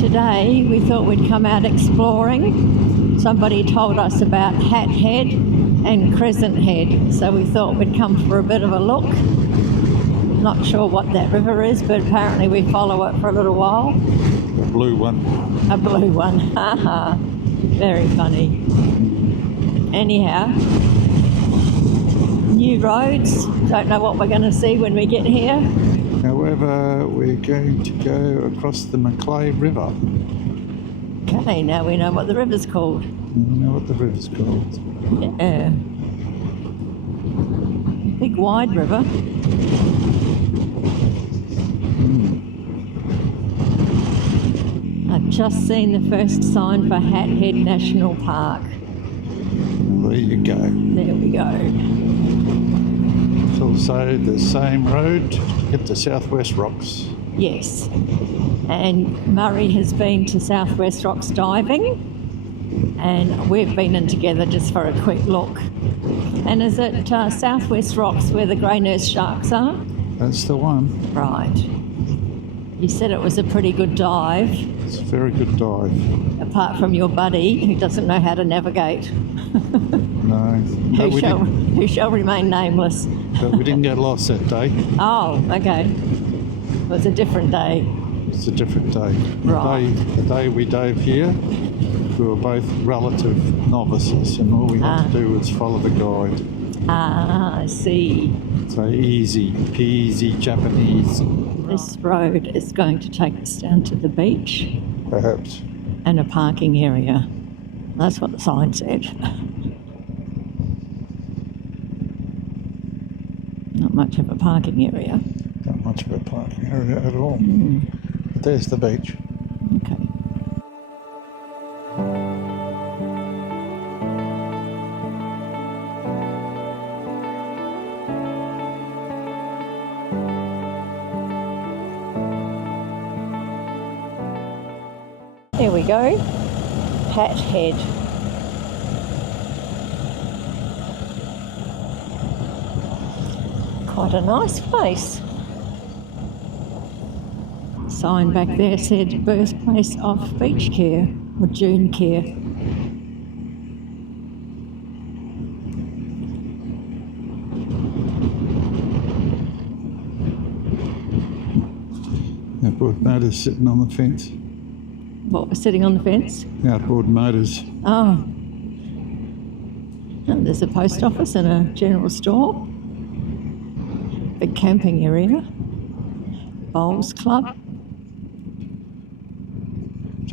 Today we thought we'd come out exploring. Somebody told us about Hat Head and Crescent Head, so we thought we'd come for a bit of a look. Not sure what that river is, but apparently we follow it for a little while. A blue one. A blue one, haha. Very funny. Anyhow, new roads. Don't know what we're going to see when we get here. However, we're going to go across the Macquarie River. Okay, now we know what the river's called. We know what the river's called. Yeah. Big wide river. I've just seen the first sign for Hat Head National Park. There you go. There we go. It's also the same road to get to Southwest Rocks. Yes. And Murray has been to Southwest Rocks diving, and we've been in together just for a quick look. And is it Southwest Rocks where the grey nurse sharks are? That's the one. Right. You said it was a pretty good dive. It's a very good dive. Apart from your buddy who doesn't know how to navigate. No. Who shall remain nameless. But we didn't get lost that day. Oh, okay. It was a different day. It's a different day. Right. The day we dove here, we were both relative novices, and all we had to do was follow the guide. I see. So easy peasy Japanese. This road is going to take us down to the beach. Perhaps. And a parking area. That's what the sign said. Not much of a parking area. Not much of a parking area at all. But there's the beach. Okay. There we go. Hat Head. Quite a nice place. Sign back there said birthplace of beach care or June care. Outboard motors sitting on the fence. What, we're sitting on the fence? Outboard motors. Oh. And there's a post office and a general store. Big camping area. Bowls Club.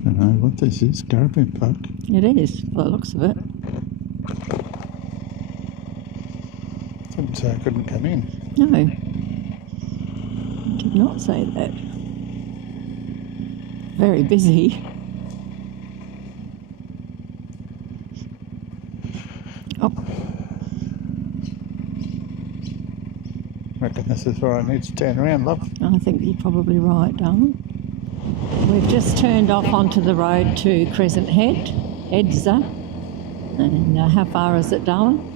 Don't know what this is. Caravan park. It is, by the looks of it. Didn't say I couldn't come in. No. Did not say that. Very busy. Oh. Reckon this is where I need to turn around, love. I think you're probably right, darling. We've just turned off onto the road to Crescent Head, Edza. And how far is it, darling?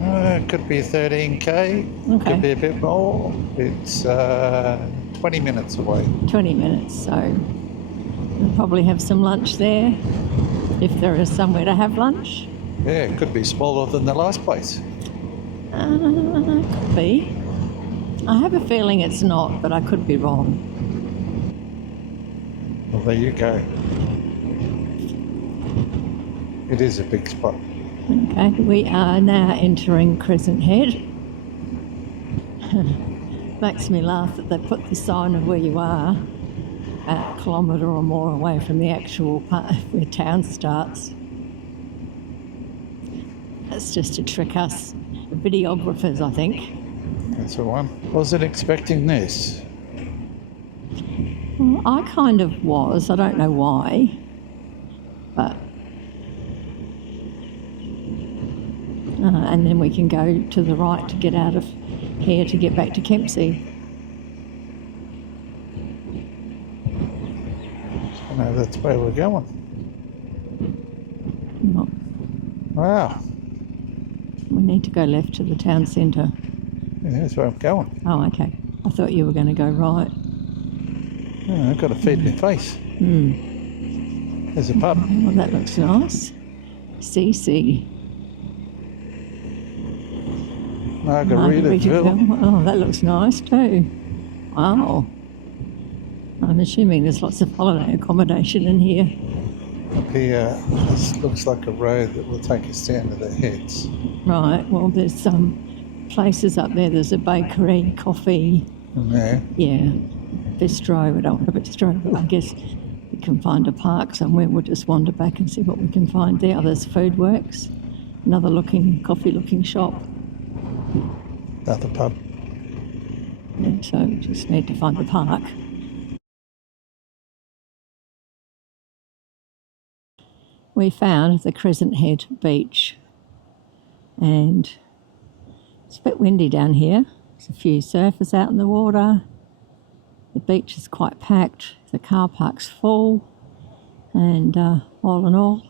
It could be 13k. Okay. Could be a bit more. It's 20 minutes away. 20 minutes, so we'll probably have some lunch there, if there is somewhere to have lunch. Yeah, it could be smaller than the last place. Could be. I have a feeling it's not, but I could be wrong. Well, there you go. It is a big spot. Okay, we are now entering Crescent Head. Makes me laugh that they put the sign of where you are a kilometre or more away from the actual part where town starts. That's just to trick us videographers, I think. That's the one. Wasn't expecting this. Well, I kind of was. I don't know why, but and then we can go to the right to get out of here to get back to Kempsey. So now that's where we're going. No, Wow. we need to go left to the town centre. Yeah, that's where I'm going. Oh, okay. I thought you were going to go right. Yeah, I've got a feed in my face. There's a pub. Well, that looks nice. CC. Margaritaville. Oh, that looks nice too. Wow. I'm assuming there's lots of holiday accommodation in here. Up here, this looks like a road that will take us down to the heads. Right, well, there's some places up there. There's a bakery, coffee. Yeah. Yeah, bistro. We don't want a bistro, but I guess we can find a park somewhere. We'll just wander back and see what we can find there. Oh, there's Food Works. Another coffee-looking shop. Another pub. Yeah, so we just need to find the park. We found the Crescent Head beach, and it's a bit windy down here. There's a few surfers out in the water. The beach is quite packed. The car park's full, and all in all,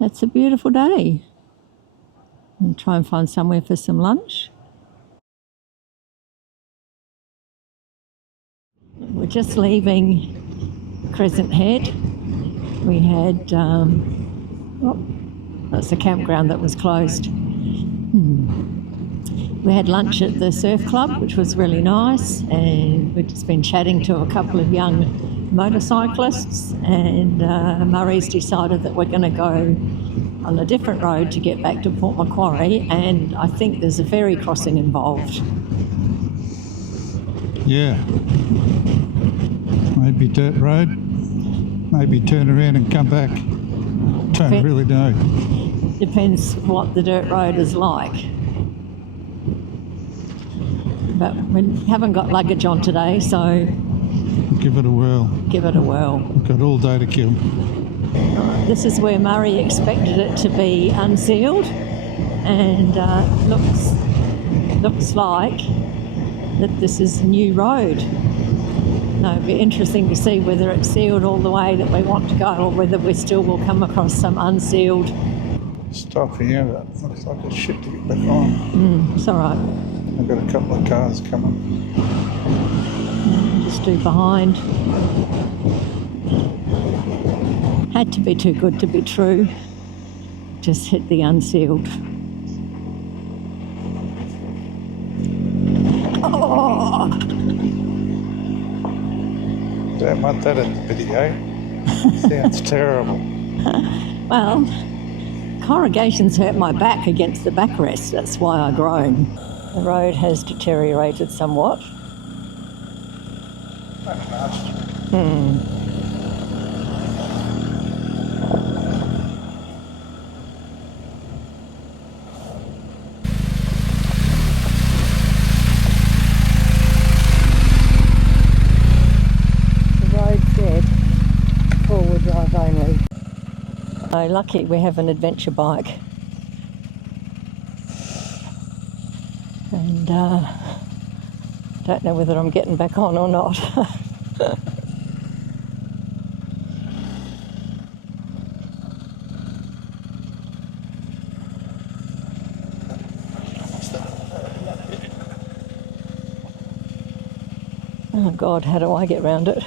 it's a beautiful day. I'll try and find somewhere for some lunch. We're just leaving Crescent Head. We had, that's a campground that was closed. We had lunch at the surf club, which was really nice, and we've just been chatting to a couple of young motorcyclists, and Murray's decided that we're going to go on a different road to get back to Port Macquarie, and I think there's a ferry crossing involved. Yeah. Maybe dirt road. Maybe turn around and come back. Don't really know. Depends what the dirt road is like. But we haven't got luggage on today, so... Give it a whirl. Give it a whirl. We've got all day to kill. This is where Murray expected it to be unsealed, and looks like that this is a new road. No, it'll be interesting to see whether it's sealed all the way that we want to go, or whether we still will come across some unsealed. Stop here, that looks like a shit to get back on. It's all right. I've got a couple of cars coming. Just do behind. Had to be too good to be true. Just hit the unsealed. Oh! Don't want that in the video. Sounds terrible. Well, corrugation's hurt my back against the backrest. That's why I groan. The road has deteriorated somewhat. So lucky we have an adventure bike, and don't know whether I'm getting back on or not. Oh God, how do I get round it?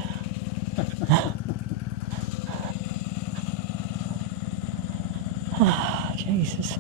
Jesus.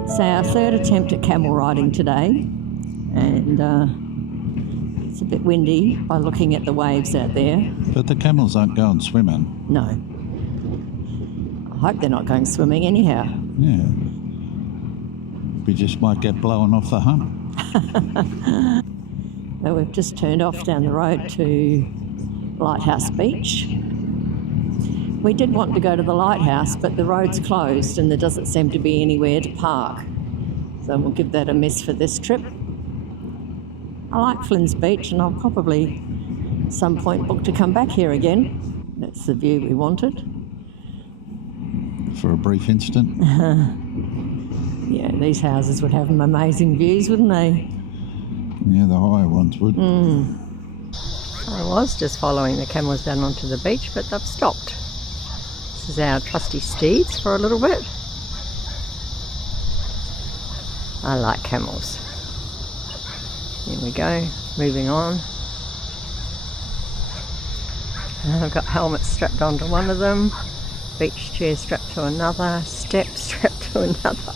It's our third attempt at camel riding today, and it's a bit windy by looking at the waves out there. But the camels aren't going swimming. No. I hope they're not going swimming anyhow. Yeah. We just might get blown off the hump. So we've just turned off down the road to Lighthouse Beach. We did want to go to the lighthouse, but the road's closed and there doesn't seem to be anywhere to park. So we'll give that a miss for this trip. I like Flynn's Beach and I'll probably at some point book to come back here again. That's the view we wanted. For a brief instant. Yeah, these houses would have amazing views, wouldn't they? Yeah, the higher ones would. I was just following the camels down onto the beach, but they've stopped. This is our trusty steeds for a little bit. I like camels. Here we go, moving on. And I've got helmets strapped onto one of them, beach chair strapped to another, steps strapped to another.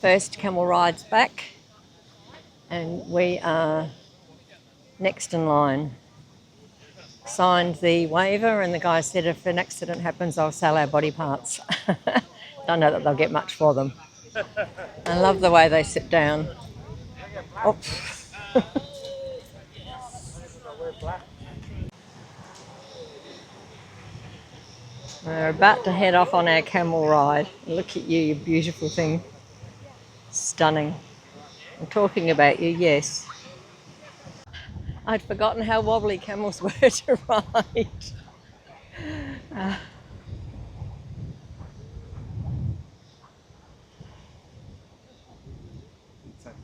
First camel ride's back, and we are next in line. Signed the waiver and the guy said if an accident happens I'll sell our body parts. Don't know that they'll get much for them. I love the way they sit down. Oh. We're about to head off on our camel ride. Look at you, you beautiful thing. Stunning. I'm talking about you, yes. I'd forgotten how wobbly camels were to ride.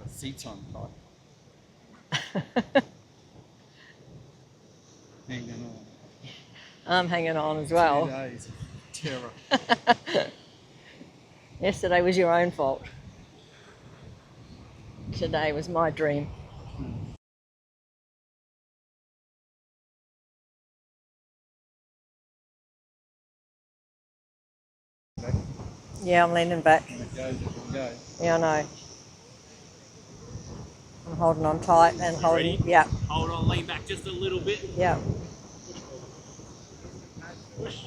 The seats on top. Hanging on. I'm hanging on as well. 2 days of terror. Yesterday was your own fault. Today was my dream. Yeah, I'm leaning back. When it goes, it will go. Yeah, I know. I'm holding on tight and holding. Ready? Yeah, Hold on, lean back just a little bit. yeah. Push.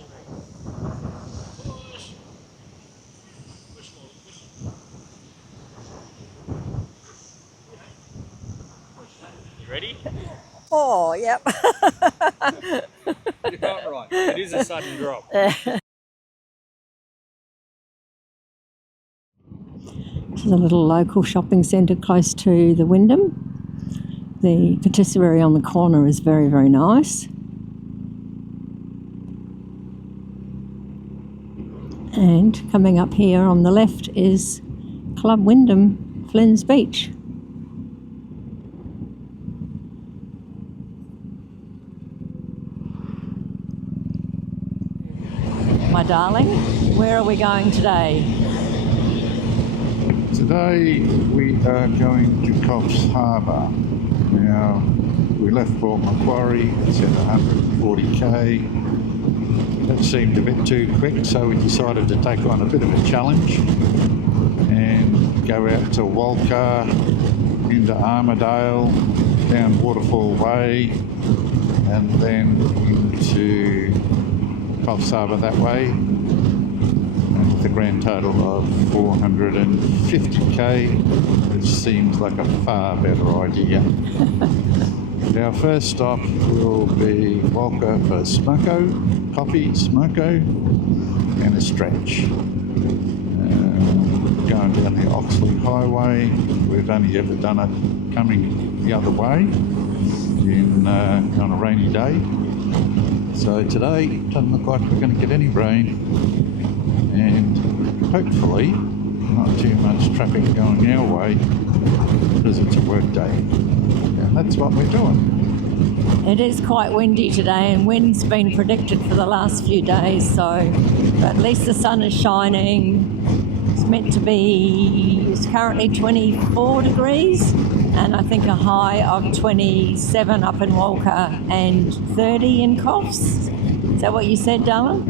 Push. Push more. Push. You ready? Oh, yep. You're not right. It is a sudden drop. This is a little local shopping centre close to the Wyndham. The patisserie on the corner is very, very nice. And coming up here on the left is Club Wyndham, Flynn's Beach. My darling, where are we going today? Today we are going to Coffs Harbour. Now, we left Port Macquarie, it's at 140k. That seemed a bit too quick, so we decided to take on a bit of a challenge and go out to Walker, into Armidale, down Waterfall Way, and then into Coffs Harbour that way, and with a grand total of 450k, which seems like a far better idea. Our first stop will be Walker for smoko, coffee, smoko, and a stretch. Going down the Oxley highway. We've only ever done it coming the other way on a rainy day. So today doesn't look like we're going to get any rain, and hopefully not too much traffic going our way because it's a work day. And that's what we're doing. It is quite windy today, and wind's been predicted for the last few days, so but at least the sun is shining. It's meant to be, it's currently 24 degrees, and I think a high of 27 up in Walker and 30 in Coffs. Is that what you said, darling?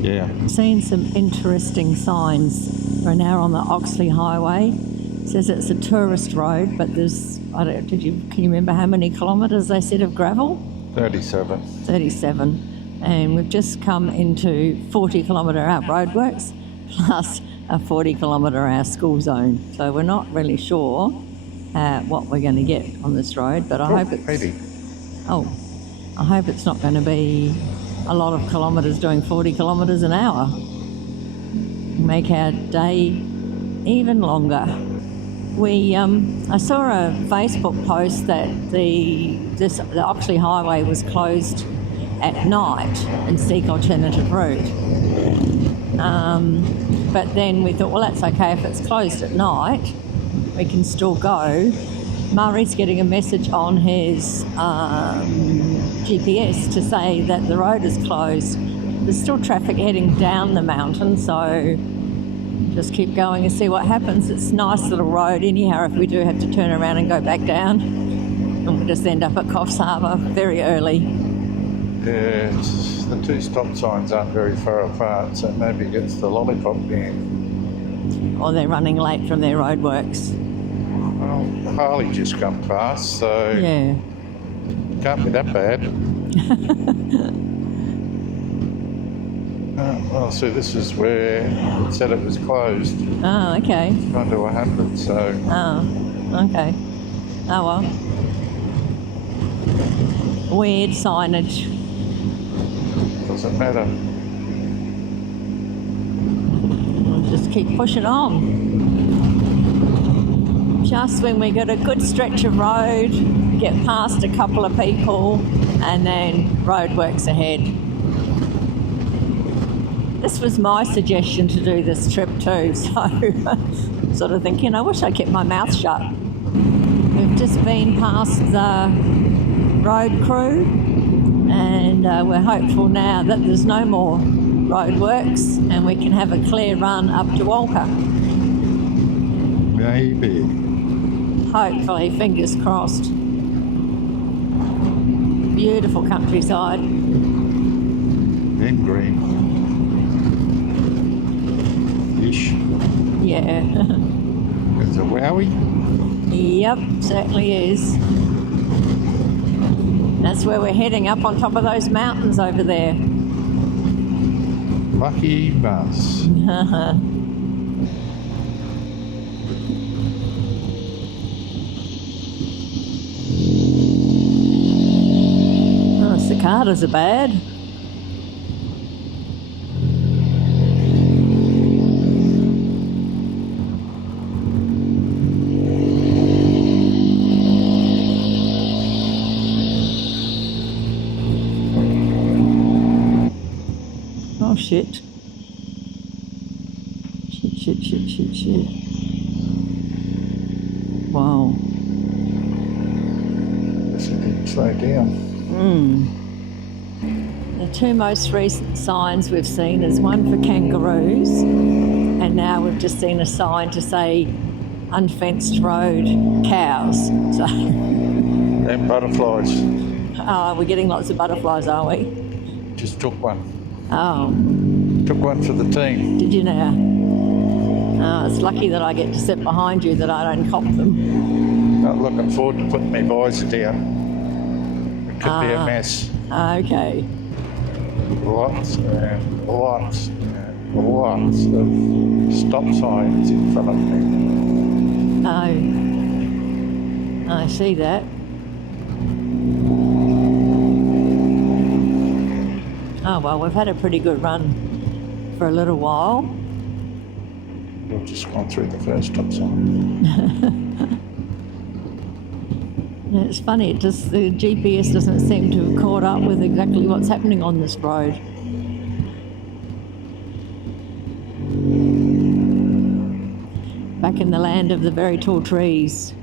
Yeah. Seen some interesting signs. We're now on the Oxley highway. It says it's a tourist road, but there's, can you remember how many kilometres they said of gravel? 37. 37. And we've just come into 40 kilometre hour roadworks plus a 40 kilometre hour school zone. So we're not really sure what we're going to get on this road, but I hope it's... Maybe. Oh, I hope it's not going to be a lot of kilometres doing 40 kilometres an hour. Make our day even longer. I saw a Facebook post that the Oxley Highway was closed at night and seek alternative route. But then we thought, well, that's okay if it's closed at night, we can still go. Murray's getting a message on his GPS to say that the road is closed. There's still traffic heading down the mountain, so just keep going and see what happens. It's a nice little road anyhow if we do have to turn around and go back down. And we'll just end up at Coffs Harbour very early. Yeah, the two stop signs aren't very far apart, so maybe it gets the lollipop man. Or they're running late from their roadworks. Well, Harley just come past, so Yeah. can't be that bad. Well, see, this is where it said it was closed. Oh, okay. Gone to 100, so... Oh, okay. Oh, well. Weird signage. Doesn't matter. We'll just keep pushing on. Just when we got a good stretch of road, get past a couple of people, and then roadworks ahead. This was my suggestion to do this trip too, so sort of thinking, I wish I kept my mouth shut. We've just been past the road crew, and we're hopeful now that there's no more roadworks and we can have a clear run up to Walker. Maybe. Hopefully, fingers crossed. Beautiful countryside. Then green. Ish. Yeah. It's a wowie. Yep, certainly is. That's where we're heading, up on top of those mountains over there. Lucky bus. Oh, cicadas are bad. Oh, shit. Shit. Wow. This didn't slow down. The two most recent signs we've seen is one for kangaroos, and now we've just seen a sign to say unfenced road, cows. So, And butterflies. we're getting lots of butterflies, are we? Just took one. Oh, Took one for the team. did you now? Oh, it's lucky that I get to sit behind you, that I don't cop them. Not looking forward to putting my visor down. It could be a mess. Okay. Lots and lots and lots of stop signs in front of me. Oh, I see that. Oh, well, we've had a pretty good run for a little while. We've just gone through the first stop sign. And it's funny, the GPS doesn't seem to have caught up with exactly what's happening on this road. Back in the land of the very tall trees.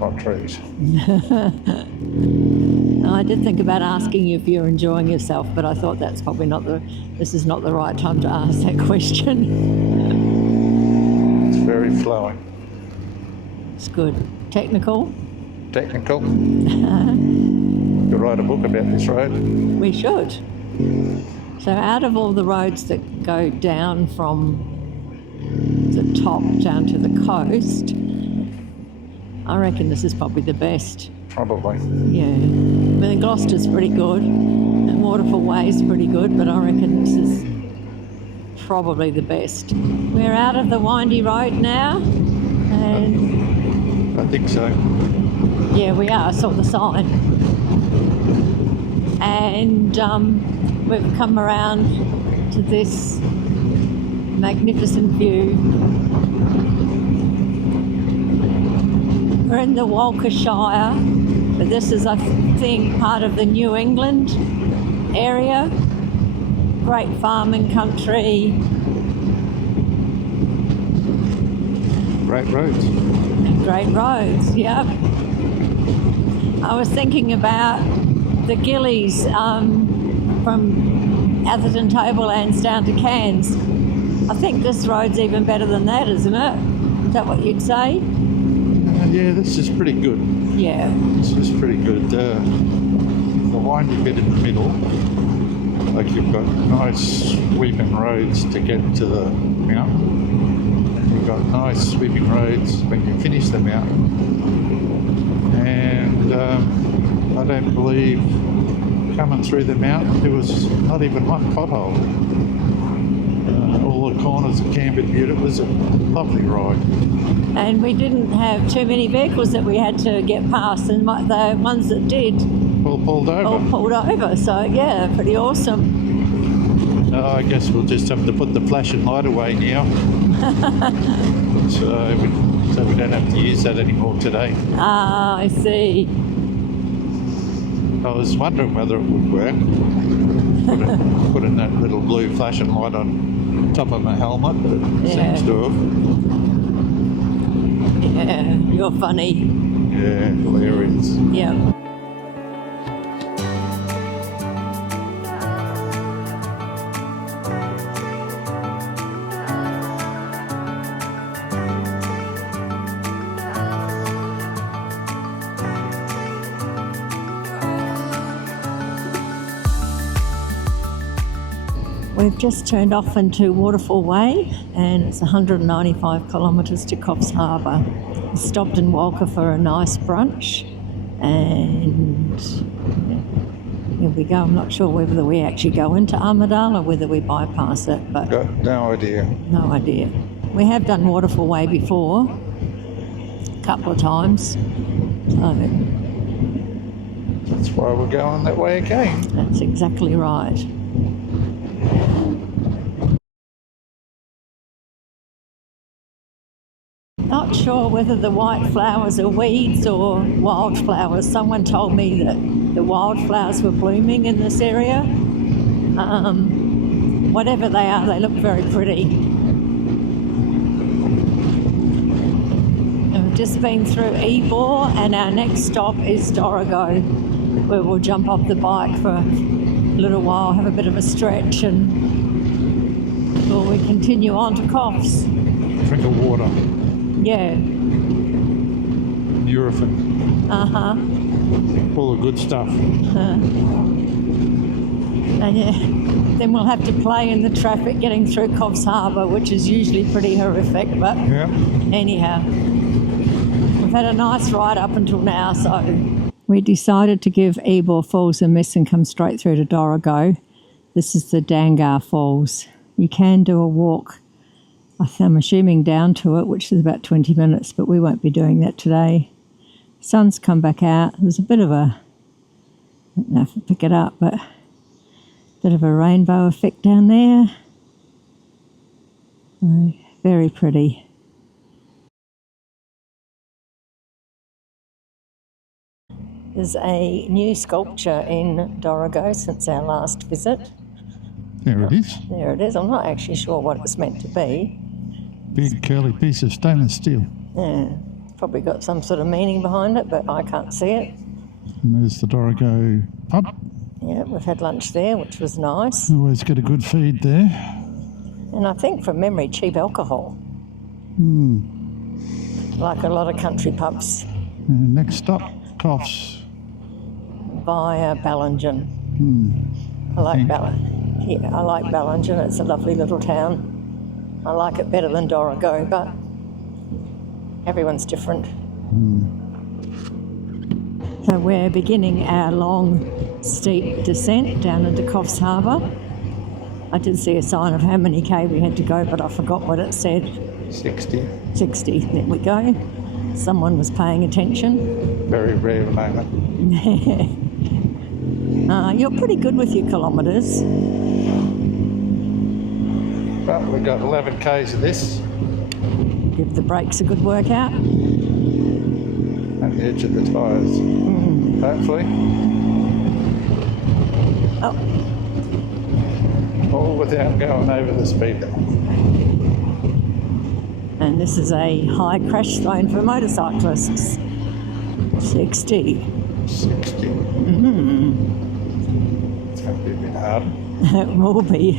Not trees. I did think about asking you if you're enjoying yourself, but I thought that's probably this is not the right time to ask that question. It's very flowing. It's good. Technical? Technical. Could write a book about this road. We should. So out of all the roads that go down from the top down to the coast, I reckon this is probably the best. Probably. Yeah. I mean, Gloucester's pretty good, and Waterfall Way's pretty good, but I reckon this is probably the best. We're out of the windy road now, and I think so. yeah, we are. I saw the sign. And we've come around to this magnificent view. We're in the Walkershire, but this is, I think, part of the New England area. Great farming country. Great roads. Great roads, yeah. I was thinking about the Gillies from Atherton Tablelands down to Cairns. I think this road's even better than that, isn't it? Is that what you'd say? Yeah, this is pretty good. Yeah. This is pretty good. The windy bit in the middle, like you've got nice sweeping roads to get to the mountain. You've got nice sweeping roads when you finish the mountain. And I don't believe coming through the mountain there was not even one pothole. All the corners of Camden Butte, it was a lovely ride. And we didn't have too many vehicles that we had to get past, and the ones that did All pulled over. all pulled over. So yeah, pretty awesome. I guess we'll just have to put the flashing light away now. so we don't have to use that anymore today. Ah, I see. I was wondering whether it would work. Putting that little blue flashing light on top of my helmet, but it Yeah. seems to have. Yeah, you're funny. Yeah, hilarious. Yeah. We've just turned off into Waterfall Way, and it's 195 kilometres to Coffs Harbour. We stopped in Walker for a nice brunch, and here we go. I'm not sure whether we actually go into Armidale or whether we bypass it, but Got no idea. no idea. We have done Waterfall Way before, a couple of times, so That's why we're going that way again. that's exactly right. Not sure whether the white flowers are weeds or wildflowers. Someone told me that the wildflowers were blooming in this area. Whatever they are, they look very pretty. We've just been through Ebor, and our next stop is Dorrigo, where we'll jump off the bike for a little while, have a bit of a stretch, and before we continue on to Coffs. Drink of water. Yeah. Nurofen. Uh-huh. All the good stuff. And yeah, then we'll have to play in the traffic getting through Coffs Harbour, which is usually pretty horrific, but Yeah. anyhow. We've had a nice ride up until now, so... We decided to give Ebor Falls a miss and come straight through to Dorrigo. This is the Dangar Falls. You can do a walk, I'm assuming down to it, which is about 20 minutes, but we won't be doing that today. Sun's come back out. There's a bit of a, I don't know if I pick it up, but a bit of a rainbow effect down there. Very pretty. There's a new sculpture in Dorrigo since our last visit. There it is. There it is. I'm not actually sure what it's meant to be. Big curly piece of stainless steel. Yeah, probably got some sort of meaning behind it, but I can't see it. And there's the Dorrigo pub. Yeah, we've had lunch there, which was nice. Always get a good feed there. And I think from memory, cheap alcohol. Like a lot of country pubs And next stop, Coffs. via Ballingen. I like Ballingen. It's a lovely little town. I like it better than Dorrigo, but everyone's different. So we're beginning our long, steep descent down into Coffs Harbour. I did see a sign of how many K we had to go, but I forgot what it said. 60. 60, there we go. Someone was paying attention. Very rare moment. You're pretty good with your kilometres. But we've got 11 Ks of this. Give the brakes a good workout. And the edge of the tyres. Hopefully. Oh, All without going over the speed limit. and this is a high crash zone for motorcyclists. 60. 60. It's going to be a bit hard. It will be.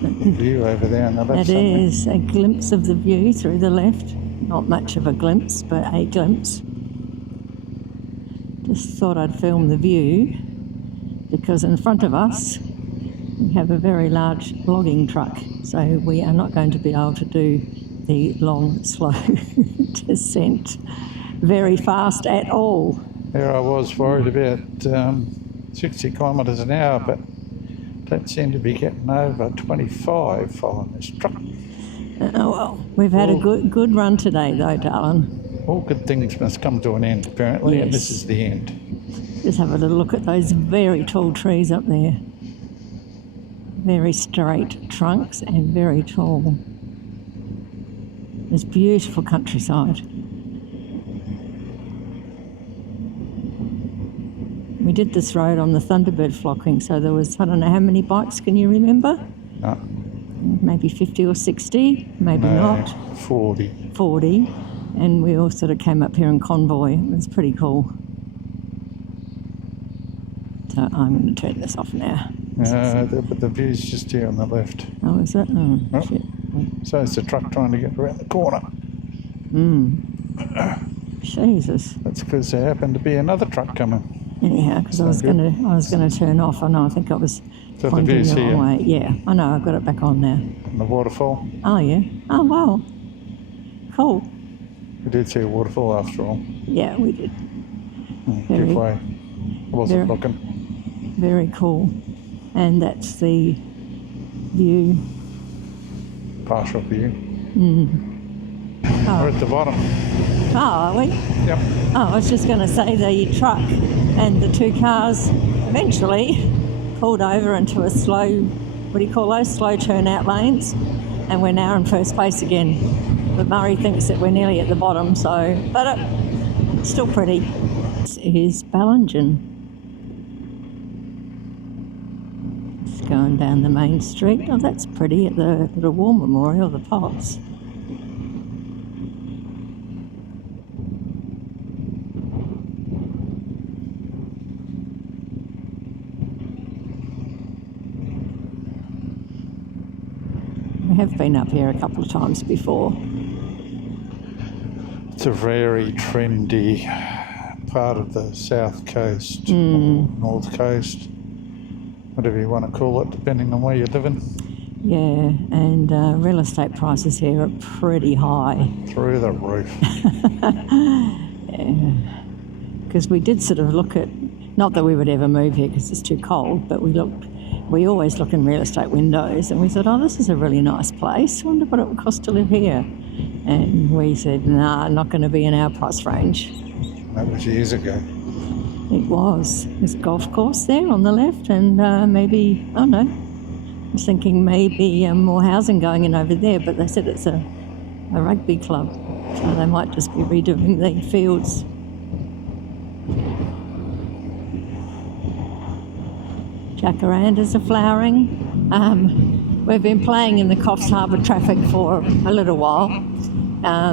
View over there on the left. It is a glimpse of the view through the left. Not much of a glimpse, but a glimpse. Just thought I'd film the view because in front of us we have a very large logging truck, so we are not going to be able to do the long, slow descent very fast at all. There I was worried about 60 kilometres an hour, but that seemed to be getting over 25 following this truck. Oh well, we've had a good run today though, darling. All good things must come to an end, apparently, and this Yes. is the end. Just have a little look at those very tall trees up there. Very straight trunks and very tall. There's beautiful countryside. We did this road on the Thunderbird flocking, so there was, I don't know how many bikes, can you remember? No, Maybe 50 or 60, maybe no, not. 40. 40, and we all sort of came up here in convoy. It was pretty cool. So I'm going to turn this off now. But the view's just here on the left. Oh, is it? Oh, Oh. shit. So it's the truck trying to get around the corner. Jesus. That's because there happened to be another truck coming. Anyhow, because I was good. going to turn off. I know. I think I was the pointing view's the here. wrong way. Yeah, I know. I've got it back on now. And the waterfall. Oh yeah. Oh wow. Cool. We did see a waterfall after all. Yeah, we did. Very- Give way. I wasn't very- looking. Very cool. And that's the view. Partial view. We're Oh, at the bottom. are we? Yep. Oh, I was just going to say the truck and the two cars eventually pulled over into a slow, what do you call those, slow turnout lanes, and we're now in first place again. But Murray thinks that we're nearly at the bottom, so, but still pretty. This is Ballingen. Just going down the main street. Oh, that's pretty, at the little war memorial, the pots. We have been up here a couple of times before. It's a very trendy part of the south coast, or north coast, whatever you want to call it, depending on where you're living. Yeah, and real estate prices here are pretty high. Through the roof. Because we did sort of look at, not that we would ever move here because it's too cold, but we always look in real estate windows and we thought, oh, this is a really nice place. I wonder what it would cost to live here. And we said, nah, not going to be in our price range. That was years ago. It was. There's a golf course there on the left and maybe, I don't know, I was thinking maybe more housing going in over there, but they said it's a rugby club, so they might just be redoing the fields. Jacarandas are flowering. We've been playing in the Coffs Harbour traffic for a little while.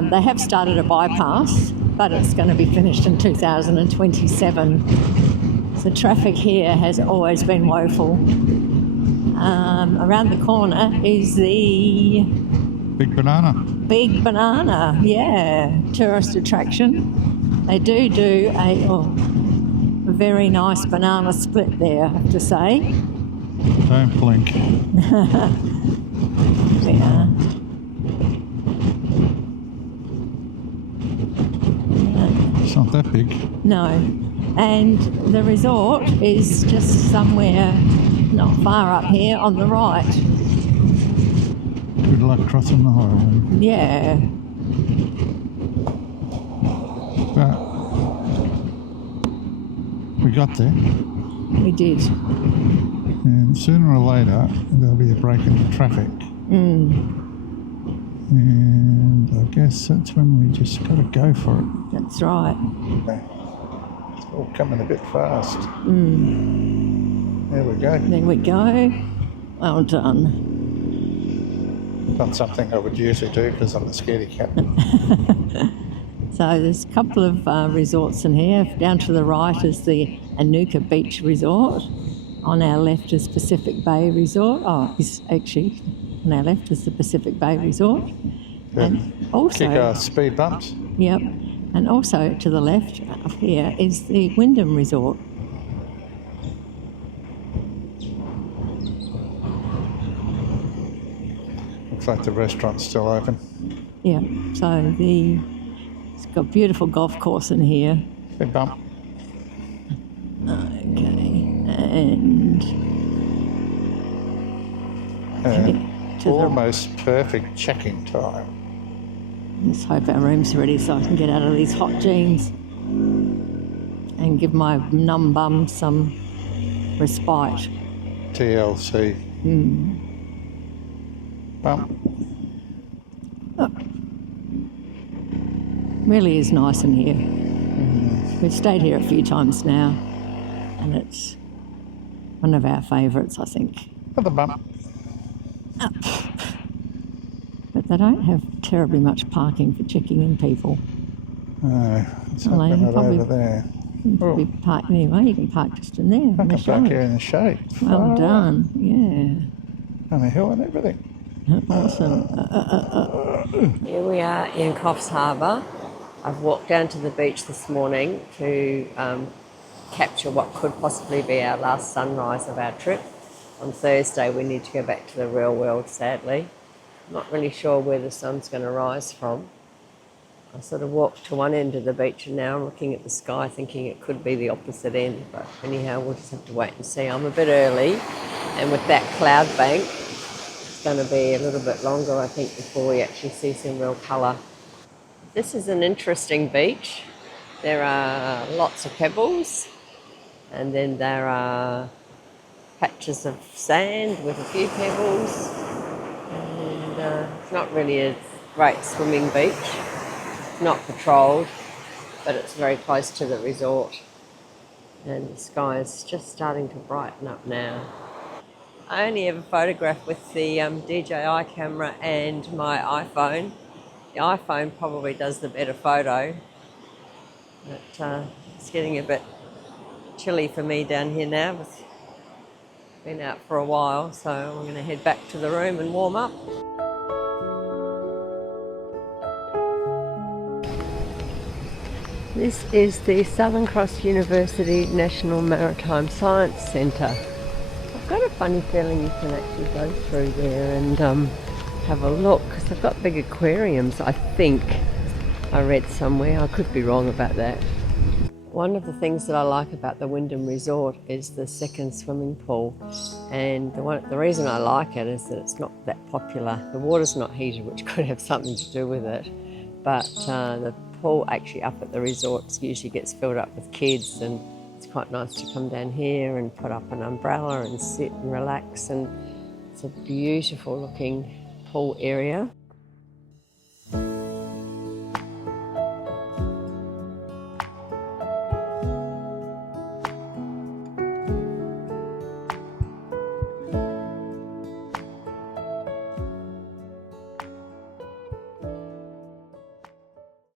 They have started a bypass, but it's going to be finished in 2027. So traffic here has always been woeful. Around the corner is the Big banana. Big Banana, yeah, tourist attraction. They do a very nice banana split there, I have to say. Don't blink. Yeah. not that big. No. And the resort is just somewhere not far up here on the right. Good luck crossing the highway. Yeah. But we got there, We did. and sooner or later there'll be a break in the traffic. And I guess that's when we just got to go for it. That's right. It's all coming a bit fast. There we go. There we go. Well done. Not something I would usually do because I'm a scaredy cat. So there's a couple of resorts in here. Down to the right is the Anuka Beach Resort. On our left is Pacific Bay Resort. Oh, it's actually on our left is the Pacific Bay Resort. And also, Kick-ass speed bumps. yep, and also to the left up here is the Wyndham Resort. Looks like the restaurant's still open. Yeah, so it's got a beautiful golf course in here. Speed bump. Okay, and to the Almost perfect check-in time. let's hope our room's ready so I can get out of these hot jeans and give my numb bum some respite. TLC. Bump. Really is nice in here. We've stayed here a few times now, and it's one of our favourites, I think. For the bump. But they don't have terribly much parking for checking in people. No, it's Well, open they it probably- over there. You can probably park anyway. You can park just in there. I in the can shade. park here in the shade. Well Far done. Yeah. On the hill and everything. Awesome. Here we are in Coffs Harbour. I've walked down to the beach this morning to capture what could possibly be our last sunrise of our trip. On Thursday we need to go back to the real world, sadly. I'm not really sure where the sun's going to rise from. I sort of walked to one end of the beach and now I'm looking at the sky thinking it could be the opposite end, but anyhow we'll just have to wait and see. I'm a bit early, and with that cloud bank it's going to be a little bit longer, I think, before we actually see some real colour. This is an interesting beach. There are lots of pebbles, and then there are patches of sand with a few pebbles, and it's not really a great swimming beach. It's not patrolled, but it's very close to the resort, and the sky is just starting to brighten up now. I only ever photograph with the DJI camera and my iPhone. The iPhone probably does the better photo, but it's getting a bit chilly for me down here now. It's been out for a while, so I'm going to head back to the room and warm up. This is the Southern Cross University National Maritime Science Centre. I've got a funny feeling you can actually go through there and have a look, because they've got big aquariums, I think. I read somewhere, I could be wrong about that. One of the things that I like about the Wyndham Resort is the second swimming pool, and the reason I like it is that it's not that popular. The water's not heated, which could have something to do with it, but the pool actually up at the resort usually gets filled up with kids, and it's quite nice to come down here and put up an umbrella and sit and relax, and it's a beautiful looking pool area.